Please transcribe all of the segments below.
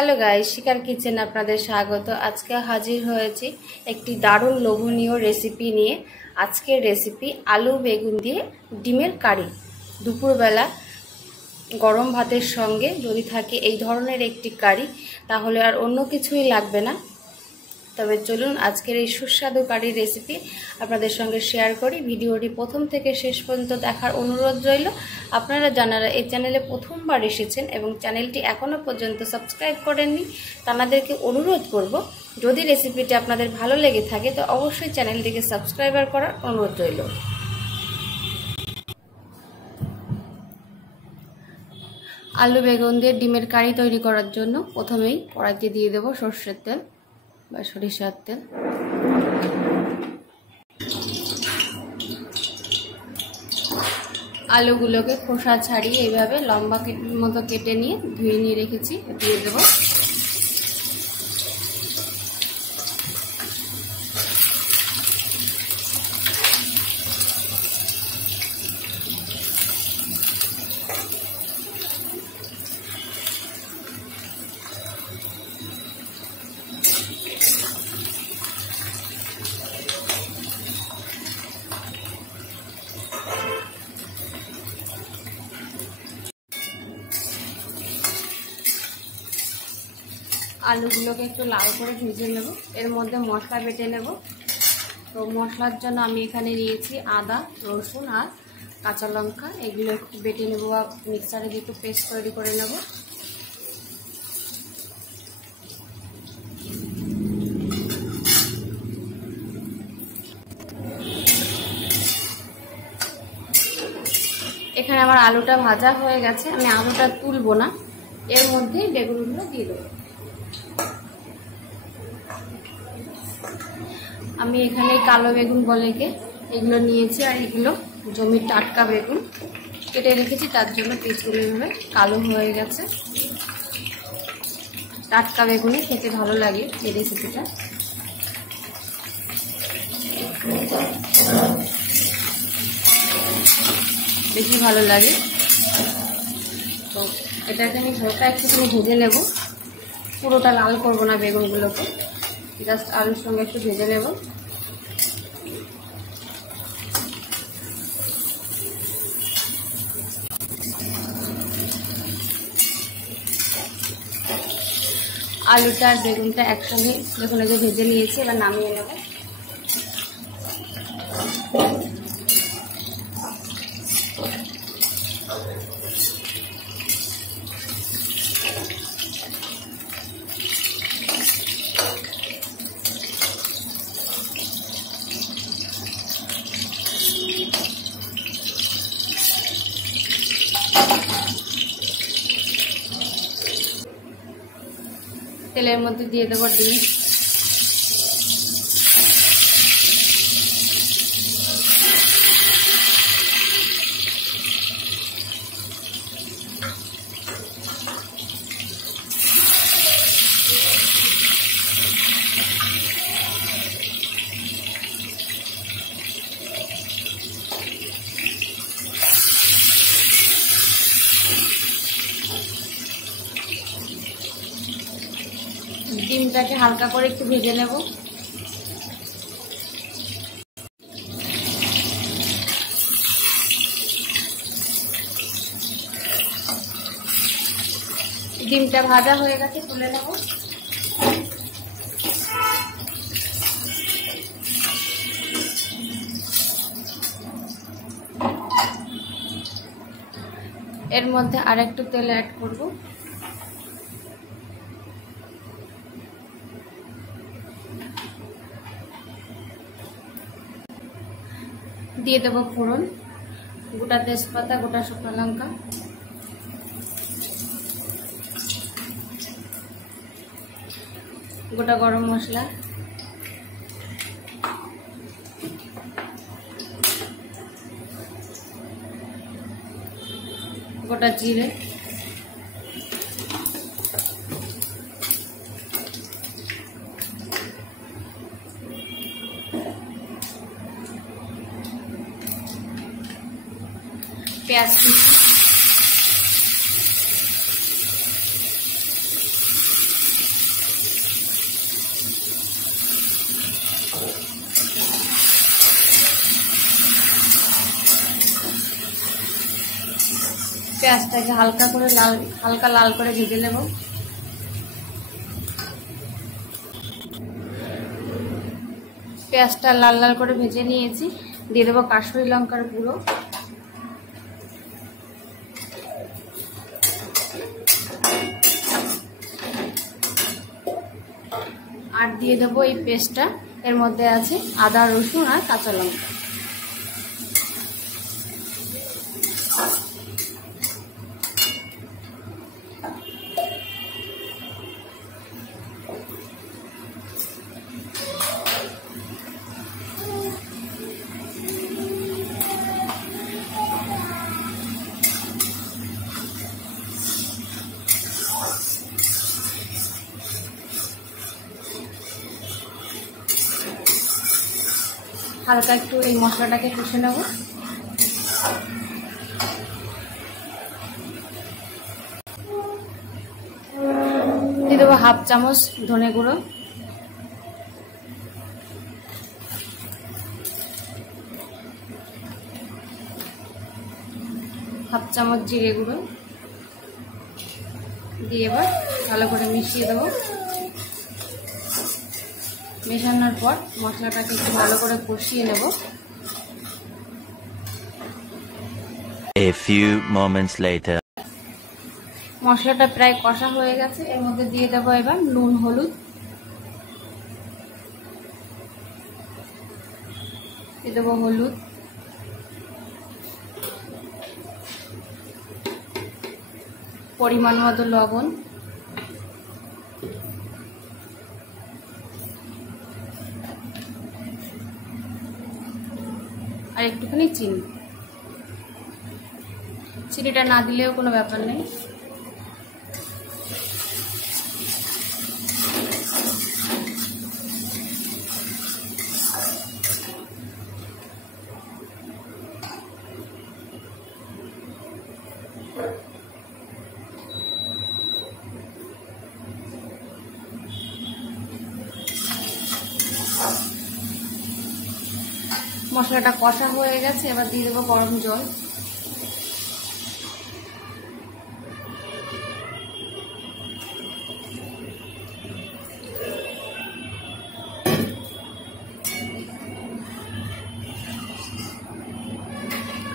Hello guys, শিখার kitchen আপনাদের স্বাগত। আজকে হাজির হয়েছি একটি দারুণ লোভনীয় রেসিপি নিয়ে। আজকের রেসিপি আলু বেগুন দিয়ে ডিমের কারি। দুপুরবেলা গরম ভাতের সঙ্গে যদি থাকে এই ধরনের একটি কারি, তাহলে আর অন্য কিছুই লাগবে না। তবে চলুন আজকের এই সুস্বাদু কারির রেসিপি আপনাদের সঙ্গে শেয়ার করি। ভিডিওটি প্রথম থেকে শেষ পর্যন্ত দেখার অনুরোধ রইল। আপনারা যারা এই চ্যানেলে প্রথমবার এসেছেন এবং চ্যানেলটি এখনও পর্যন্ত সাবস্ক্রাইব করেননি, তাদেরকে অনুরোধ করব, যদি রেসিপিটি আপনাদের ভালো লেগে থাকে তো অবশ্যই চ্যানেলটিকে সাবস্ক্রাইবার করার অনুরোধ রইল। আলু বেগুন দিয়ে ডিমের কারি তৈরি করার জন্য প্রথমেই কড়াইতে দিয়ে দেব সরষের তেল বা সরিষার তেল। আলুগুলোকে খোসা ছাড়িয়ে এইভাবে লম্বা মতো কেটে নিয়ে ধুয়ে নিয়ে রেখেছি, দিয়ে দেব। আলুগুলোকে একটু লাল করে ভেজে নেব। এর মধ্যে মশলা বেটে নেব। তো মশলার জন্য আমি এখানে নিয়েছি আদা, রসুন আর কাঁচা লঙ্কা। এগুলো একটু বেটে নেব বা মিক্সারে দিয়ে একটু পেস্ট তৈরি করে নেব। এখানে আমার আলুটা ভাজা হয়ে গেছে, আমি আলুটা তুলবো না, এর মধ্যে বেগুনগুলো দিয়ে দেবো। আমি এখানে কালো বেগুন বলে এগুলো নিয়েছি, আর এগুলো জমির টাটকা বেগুন কেটে রেখেছি, তার জন্য পিসগুলো এভাবে কালো হয়ে গেছে। টাটকা বেগুনে খেতে ভালো লাগে এই রেসিপিটা। বেশি ভালো লাগে। তো এটাকে আমি হালকা একটুখানি ভেজে নেব, পুরোটা লাল করবো না বেগুনগুলোকে, জাস্ট আলুর সঙ্গে একটু ভেজে নেব। আলুটা আর বেগুনটা একসঙ্গে যখন ভেজে নিয়েছি, এবার নামিয়ে নেব। তেলের মধ্যে দিয়ে দেবো ডিম। ডিমটাকে হালকা করে একটু ভেজে নেব। ডিমটা ভাজা হয়ে গেছে, তুলে নেব। এর মধ্যে আর একটু তেল অ্যাড করব। দিয়ে দেবো ফোড়ন, গোটা তেজপাতা, গোটা শুকনো লঙ্কা, গোটা গরম মশলা, গোটা জিরে, পেঁয়াজ কুচি, পেঁয়াজটাকে হালকা লাল করে ভেজে নেব। পেঁয়াজটা লাল লাল করে ভেজে নিয়েছি। দিয়ে দেবো কাশ্মীরি লঙ্কার গুঁড়ো, আর দিয়ে দেবো এই পেস্টটা। এর মধ্যে আছে আদা, রসুন আর কাঁচা লঙ্কা। হালকা একটু এই মশলাটাকে কষে নেব। দিয়ে দেবো হাফ চামচ ধনে গুঁড়ো, হাফ চামচ জিরে গুঁড়ো দিয়ে এবার ভালো করে মিশিয়ে দেবো। মেশানোর পর মশলাটাকে একটু ভালো করে কষিয়ে নেব। A few moments later. মশলাটা প্রায় কষা হয়ে গেছে। এর মধ্যে দিয়ে দেবো এবার নুন, হলুদ, দিয়ে দেবো হলুদ, পরিমাণ মতো লবণ, আর একটুখানি চিনি। চিনিটা না দিলেও কোনো ব্যাপার নেই। মশলাটা কষা হয়ে গেছে। এবার দিয়ে দেবো গরম জল।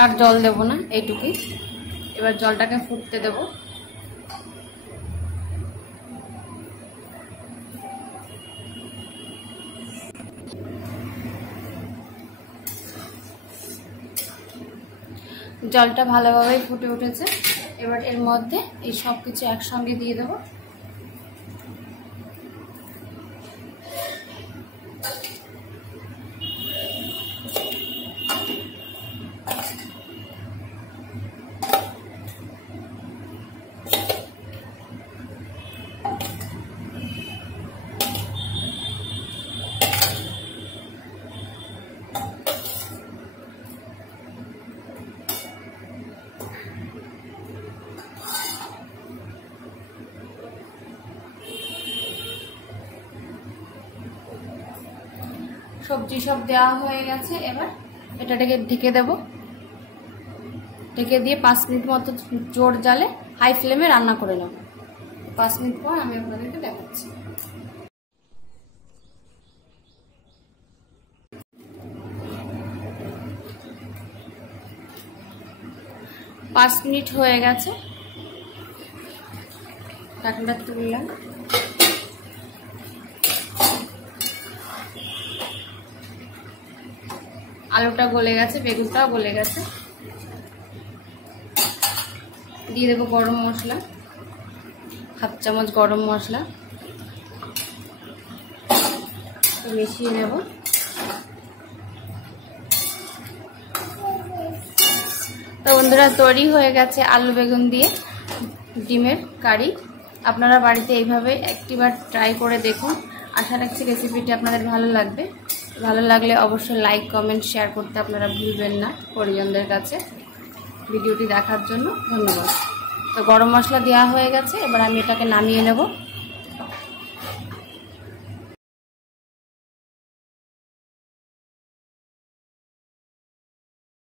আর জল দেব না, এইটুকুই। এবার জলটাকে ফুটতে দেব। জলটা ভালোভাবে ফুটে উঠেছে। এবার এর মধ্যে এই সব কিছু একসঙ্গে দিয়ে দেব। সবজি সব দেওয়া হয়ে গেছে। এবার এটাকে ঢেকে দেব। ঢেকে দিয়ে 5 মিনিট মতো জোর জালে হাই ফ্লেমে রান্না করে নেব। 5 মিনিট পর আমি আপনাদেরকে দেখাচ্ছি। 5 মিনিট হয়ে গেছে। ঢাকনাটা তুললাম। আলুটা গলে গেছে, বেগুনটাও গলে গেছে। দিয়ে দেবো গরম মশলা, হাফ চামচ গরম মশলা, মিশিয়ে নেব। তো বন্ধুরা, তৈরি হয়ে গেছে আলু বেগুন দিয়ে ডিমের কারি। আপনারা বাড়িতে এইভাবে একটিবার ট্রাই করে দেখুন। আশা রাখছি রেসিপিটি আপনাদের ভালো লাগবে। ভালো লাগলে অবশ্যই লাইক, কমেন্ট, শেয়ার করতে আপনারা ভুলবেন না পরিজনদের কাছে। ভিডিওটি দেখার জন্য ধন্যবাদ। তো গরম মশলা দেওয়া হয়ে গেছে। এবার আমি এটাকে নামিয়ে নেব।